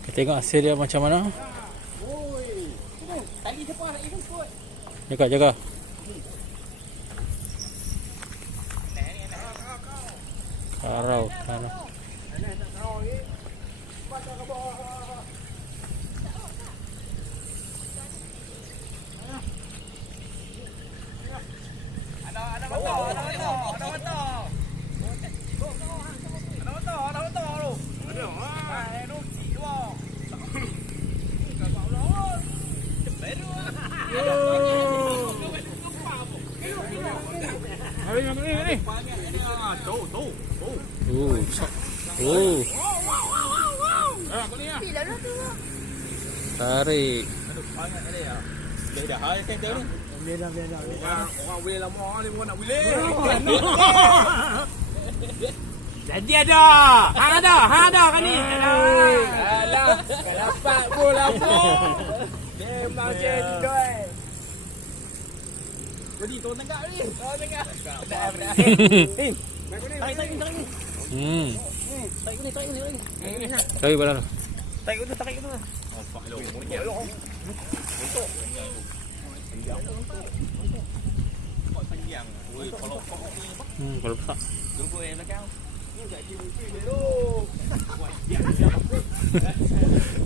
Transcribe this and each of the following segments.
Kita tengok hasil dia macam mana. Tadi siapa nak ikut kot. Jaga. Sarau sana. Tarik. Dah hai center ni. Biar dah. Orang boleh lama ni pun nak boleh. Jadi ada. Hang ada kan ni? Alah, tak dapat pun lama. Memang cendol. Budi turun tengah ni. Benar. Tarik ni. Tarik ni. Tarik badan. Tarik tu. Kalau besar. Tunggu belakang.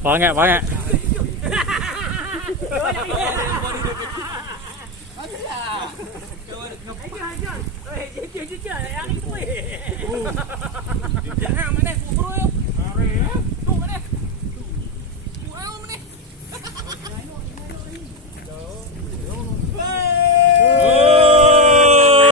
Banyak. Jangan mana